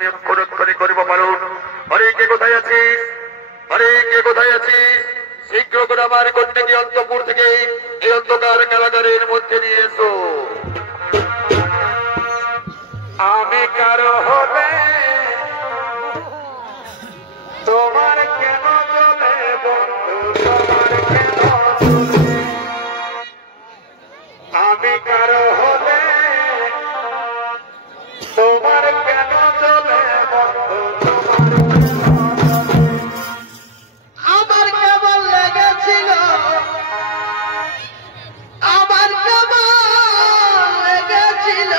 তুমি করে করব পালন। হরে কে কোথায় আছিস? হরে কে কোথায় আছিস? শীঘ্র করে আমার কন্যাকে অন্তপুর থেকে এই অন্ধকার কারাগারের মধ্যে নিয়ে এসো। আমি কারো হলে তোমার কেন চলে বন্ধু, তোমার কেন চলে? আমি কারো হলে তোমার কেন চলে বন্ধু, আমার কেমন লেগেছিল, আমার কেমন লেগেছিল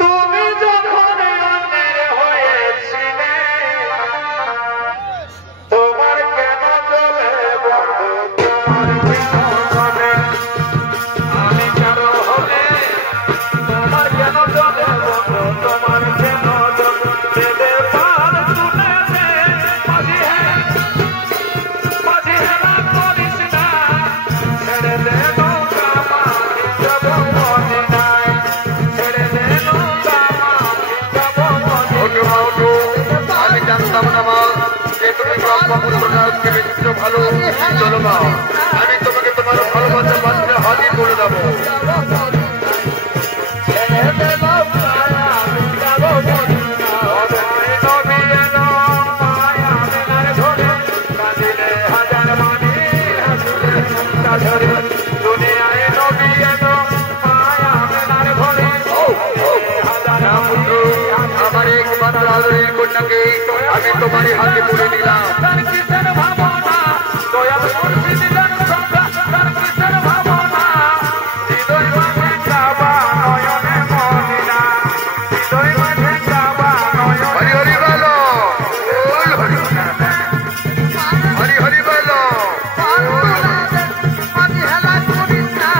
তুমি যখন অন্যের হয়েছিলে, তোমার কেন চলে বন্ধু, তোমার কেন চলে? আমি কারো হলে তোমার কেন চলে বন্ধু, তোমার কেন চলে? দেবে পাল তুলে দে মাঝি হেলা করিস না, ছেড়ে দে নৌকা মাঝি যাব মদিনায়, ছেড়ে দে নৌকা মাঝি যাব মদিনায়। আমি জানতাম না মা যে তুমি ব্রহ্মপুত্রকে বেশি ভালো। চলো মা, আমি তোমাকে তোমার ভালোবাসা পাত্রে হাজির করে দেবো। আমার একমাত্র আদরের কন্যাকে আমি তোমারই হাতে তুলে দিলাম। হরি হরি বলো, হরি হরি বলো। মাঝি হেলা করিস না,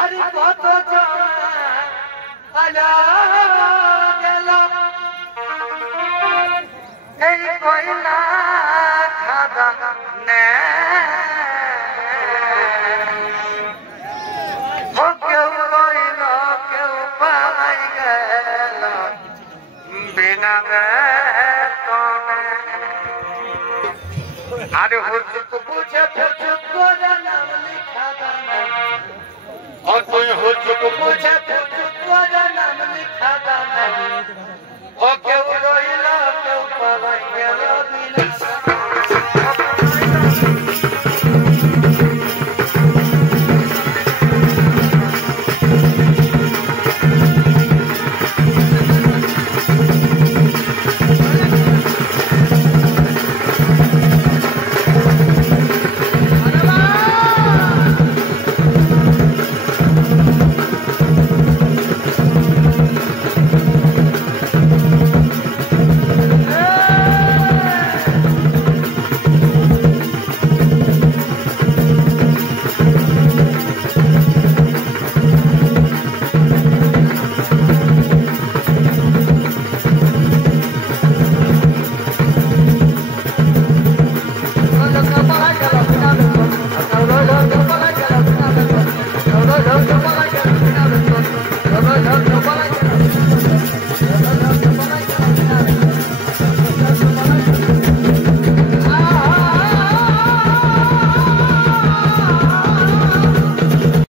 আরে কত জমা গেল এই কয়লা খাদা নে, কেউ রইল কেউ পালাই গেল বিনা বেতনে। আরে হুজুক বুঝে ফুচুক করে নাম লিখা দানা, তুই হুজুক বুঝে